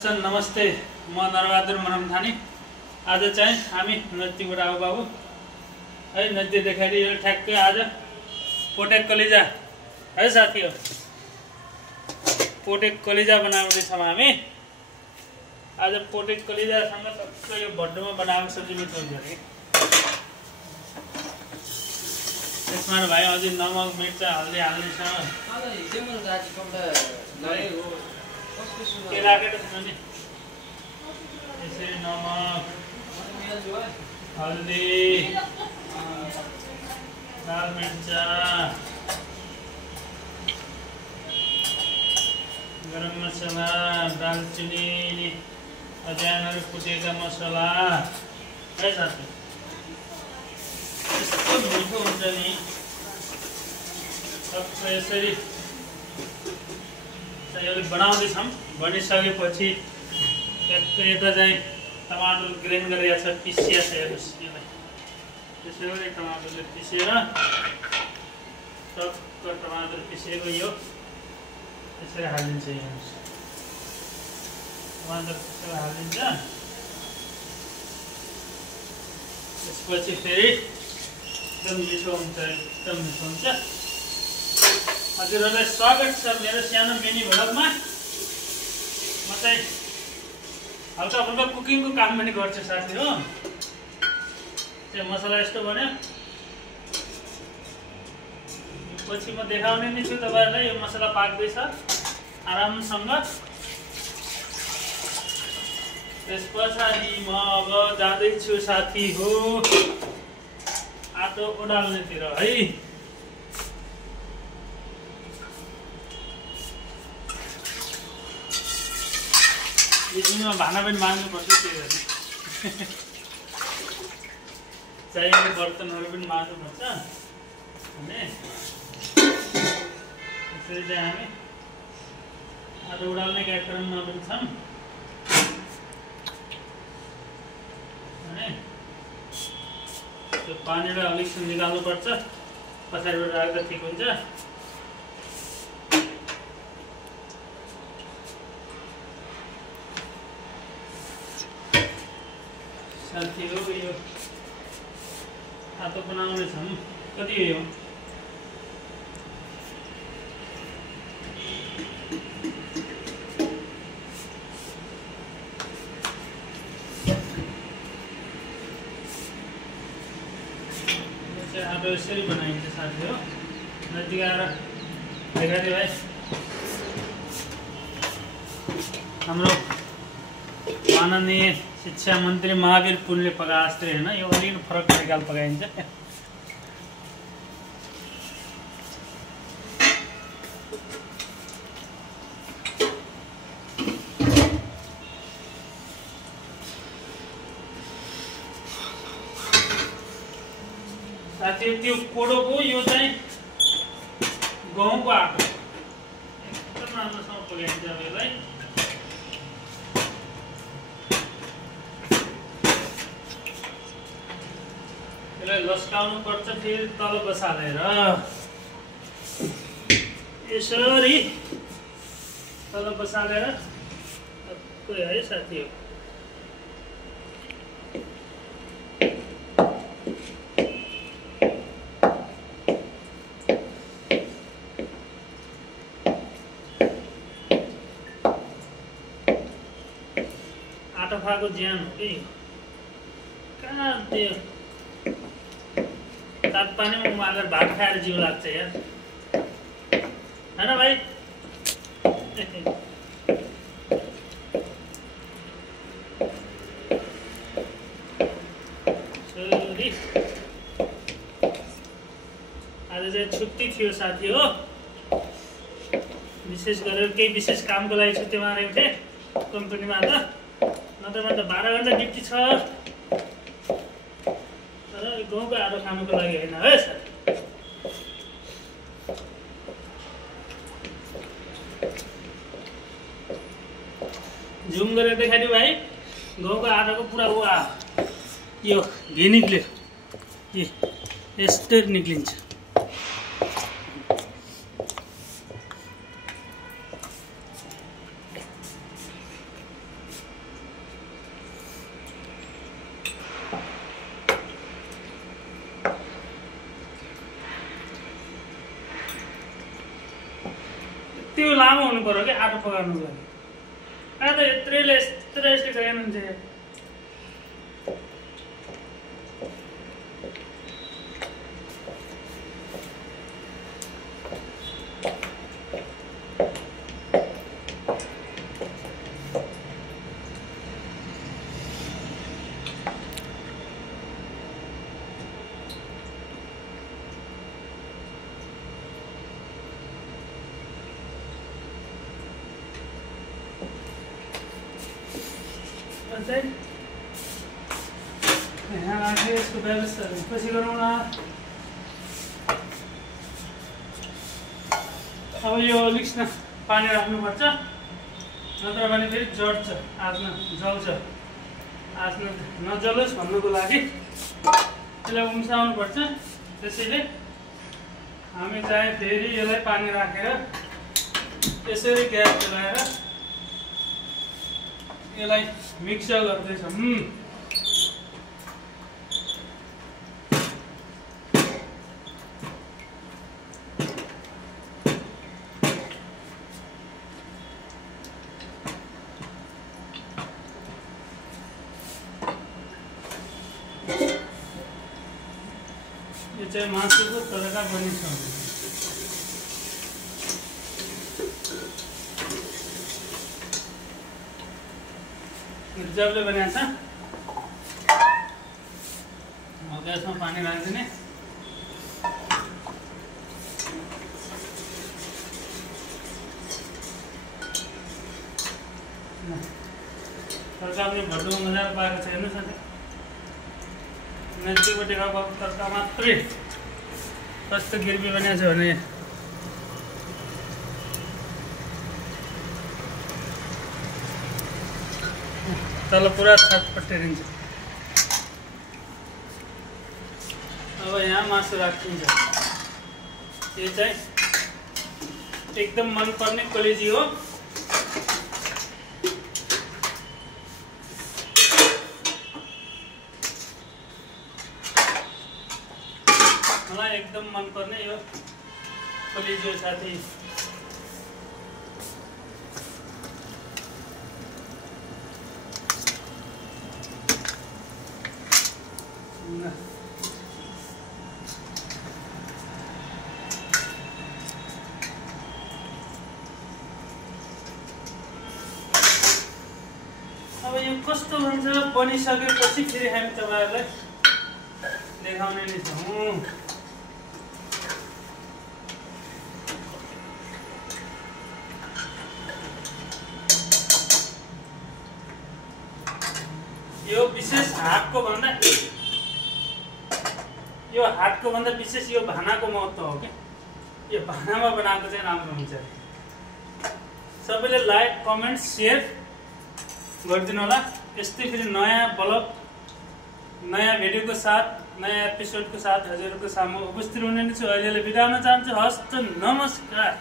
नमस्ते, म नरबहादुर मनमथानी। आज चाहिँ हामी नदीबाट आऊ बाबु है नदी देखाइदियो ठ्याक्कै आज पोटेक कलिजा है साथी हो। पोटेक कलिजा बनाउँदैछौँ हामी आज। पोटेक कलिजासँग सबै यो भड्डुमा बनाएको सब्जी मिठो हुन्छ अरे। त्यसमा भाइ अझै नमक मिर्च हल्दी हाल्ने छ। के राखेको छ नि यसरी नमक हल्दी लाल मिर्च गरम मसला दालचिनी अजवाइनहरू कुटेका मसला है साथी। यस्तो मिठो हुन्छ नि सबै यसरी बनाउँदैछौँ। बनिसकेपछि यता चाहिँ टमाटर ग्रेन गरेर छ, पिसिया छ। हेर्नुहोस् यसलाई त्यसै गरी टमाटरले पिसेर टक्क टमाटर पिसेको यो त्यसरी हालिन्छ। हेर्नुहोस् टमाटर पिसेर हालिन्छ। त्यसपछि फेरि एकदम मिठो हुन्छ, एकदम मिठो हुन्छ। हजुरहरूलाई स्वागत छ मेरो सानो मिनी भ्लगमा। म चाहिँ हल्का फुल्का कुकिङको काम पनि गर्छु साथी हो। त्यो मसला यस्तो बन्यो, पछि म देखाउने नै छु तपाईँहरूलाई। यो मसला पाक्दैछ आरामसँग। त्यस पछाडि म अब जाँदैछु साथी हो आटो उडाल्नेतिर है। भाँडा पनि माझ्नुपर्छ, त्यही भएर चाहिएको बर्तनहरू पनि माझ्नुपर्छ भने यसरी चाहिँ हामी आटो उडाल्ने कार्यक्रममा पनि छौँ भने त्यो पानीलाई अलिक निकाल्नुपर्छ, पछाडिबाट राख्दा ठिक हुन्छ। साथी हो यो आटो बनाउने छौँ। कति हो यो आटो यसरी बनाइन्छ साथी हो। नजिक आएर देखाइदियो भाइ। हाम्रो माननीय शिक्षा मन्त्री महावीर पुनले पकाए जस्तै होइन, यो अलिकति फरक तरिकाले पकाइन्छ। साथी त्यो कोडोको यो चाहिँ गहुँको आटो एकदम राम्रोसँग पकाइन्छ यसलाई। यसलाई लस्काउनु पर्छ, फेरि तल बसालेर यसरी तल बसालेर टक्कै है साथी हो। आटा खाएको ज्यान हो कि कहाँ त्यो ताप पानीमा उमालेर भात खाएर जिउ लाग्छ यार, होइन भाइ? आज चाहिँ छुट्टी थियो साथी हो। विशेष गरेर केही विशेष कामको लागि छुट्टी मारेको थिएँ कम्पनीमा। त नत्र 12 घन्टा ड्युटी छ, गाउँको आटो खानुको लागि होइन है सर। जुम गरेर देखाइदियो भाइ। गाउँको आटोको पुरा यो घि निक्ल्यो, यस्तै निक्लिन्छ। लामो हुनु पर्यो कि आटो पकाउनुको लागि। त यत्रोले यत्रो यस्तो गरिनुहुन्छ। यहाँ आगे इसको व्यवस्था पछि गरौँ न। अब यो अलिक पानी राख्नुपर्छ, नत्र भने फेरि जड्छ, आस्न जल्छ। आस्न नजलोस् भन्नुको लागि यसलाई उम्साउनु पर्छ। त्यसैले हामी चाहिँ फेरि यसलाई पानी राखेर यसरी ग्यास जलाएर यसलाई मिक्सर गर्दैछौँ। यो चाहिँ मासुको तडका बनिन्छ। जबले बनाएको छ। हल्का यसमा पानी राखिदिने। तड्का पनि भड्डुमा मजाले पाएको छ। हेर्नुहोस् न, नजिकपट्टिको तड्का मात्रै कस्तो गिर्बी बनाएको छ भने तल पुरा छटपटाइदिन्छ। अब यहाँ मासु राखिन्छ। यो चाहिँ एकदम मनपर्ने कलेजी हो। मलाई एकदम मनपर्ने यो कलेजी हो साथी। अब यो कस्तो हुन्छ बनिसकेपछि फेरि हामी तपाईँहरूलाई देखाउने नै छौँ। यो विशेष हाटको भन्दा विशेष यो भानाको महत्त्व हो क्या। यो भानामा बनाएको चाहिँ राम्रो हुन्छ। सबैले लाइक कमेन्ट सेयर गरिदिनु होला। यस्तै फेरि नयाँ ब्लग नयाँ भिडियोको साथ नयाँ एपिसोडको साथ हजुरहरूको सामु उपस्थित हुने नै छु। अहिले बिदा हुन चाहन्छु। हस्त नमस्कार।